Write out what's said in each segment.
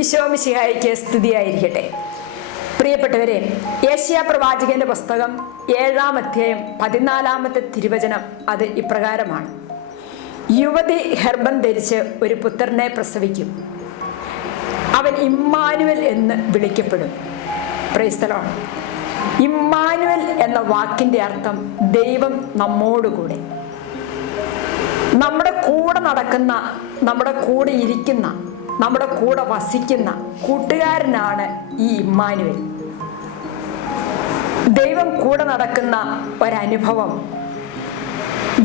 ഈശോ മിശിഹായ്ക്ക് സ്തുതിയായിരിക്കട്ടെ. പ്രിയപ്പെട്ടവരെ, യെശയ്യാ പ്രവാചകന്റെ പുസ്തകം 7-ാം അധ്യായം 14-ാമത്തെ തിരുവചനം അത് ഇപ്രകാരമാണ്: യുവതി ഗർഭം ധരിച്ച് ഒരു പുത്രനെ പ്രസവിക്കും, അവൻ ഇമ്മാനുവൽ എന്ന് വിളിക്കപ്പെടും. Praise the Lord. ഇമ്മാനുവൽ എന്ന വാക്കിന്റെ അർത്ഥം ദൈവം നമ്മോടുകൂടെ, നമ്മുടെ കൂടെ നടക്കുന്ന, നമ്മുടെ കൂടെ ഇരിക്കുന്ന, നമ്മുടെ കൂടെ വസിക്കുന്ന കൂട്ടുകാരനാണ് ഈ ഇമ്മാനുവൽ. ദൈവം കൂടെ നടക്കുന്ന ഒരനുഭവം,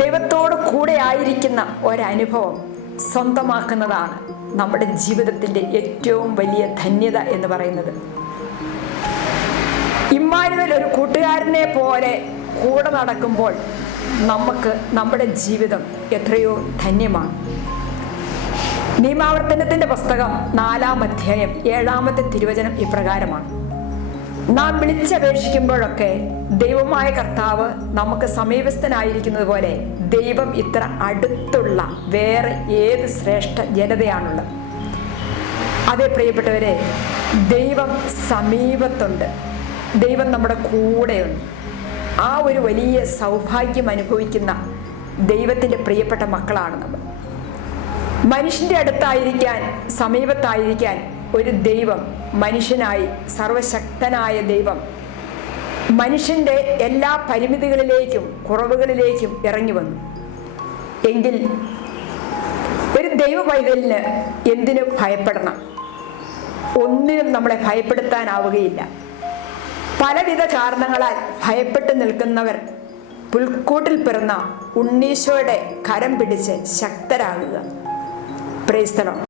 ദൈവത്തോട് കൂടെ ആയിരിക്കുന്ന ഒരനുഭവം സ്വന്തമാക്കുന്നതാണ് നമ്മുടെ ജീവിതത്തിൻ്റെ ഏറ്റവും വലിയ ധന്യത എന്ന് പറയുന്നത്. ഇമ്മാനുവൽ ഒരു കൂട്ടുകാരനെ പോലെ കൂടെ നടക്കുമ്പോൾ നമുക്ക് നമ്മുടെ ജീവിതം എത്രയോ ധന്യമാണ്. നിയമാവർത്തനത്തിന്റെ പുസ്തകം 4-ാം അധ്യായം 7-ാമത്തെ തിരുവചനം ഇപ്രകാരമാണ്: നാം വിളിച്ചപേക്ഷിക്കുമ്പോഴൊക്കെ ദൈവമായ കർത്താവ് നമുക്ക് സമീപസ്ഥനായിരിക്കുന്നത് പോലെ ദൈവം ഇത്ര അടുത്തുള്ള വേറെ ഏത് ശ്രേഷ്ഠ ജനതയാണുള്ളത്? അതേ പ്രിയപ്പെട്ടവരെ, ദൈവം സമീപത്തുണ്ട്, ദൈവം നമ്മുടെ കൂടെയുണ്ട്. ആ ഒരു വലിയ സൗഭാഗ്യം അനുഭവിക്കുന്ന ദൈവത്തിൻ്റെ പ്രിയപ്പെട്ട മക്കളാണ് നമ്മൾ. മനുഷ്യൻ്റെ അടുത്തായിരിക്കാൻ, സമീപത്തായിരിക്കാൻ ഒരു ദൈവം, മനുഷ്യനായി സർവശക്തനായ ദൈവം മനുഷ്യൻ്റെ എല്ലാ പരിമിതികളിലേക്കും കുറവുകളിലേക്കും ഇറങ്ങി വന്നു. എങ്കിൽ ഒരു ദൈവ പൈതലിന് എന്തിനു ഭയപ്പെടണം? ഒന്നിനും നമ്മളെ ഭയപ്പെടുത്താനാവുകയില്ല. പലവിധ കാരണങ്ങളാൽ ഭയപ്പെട്ടു നിൽക്കുന്നവർ പുൽക്കൂട്ടിൽ പിറന്ന ഉണ്ണീശോയുടെ കരം പിടിച്ച് ശക്തരാകുക. Praise the Lord.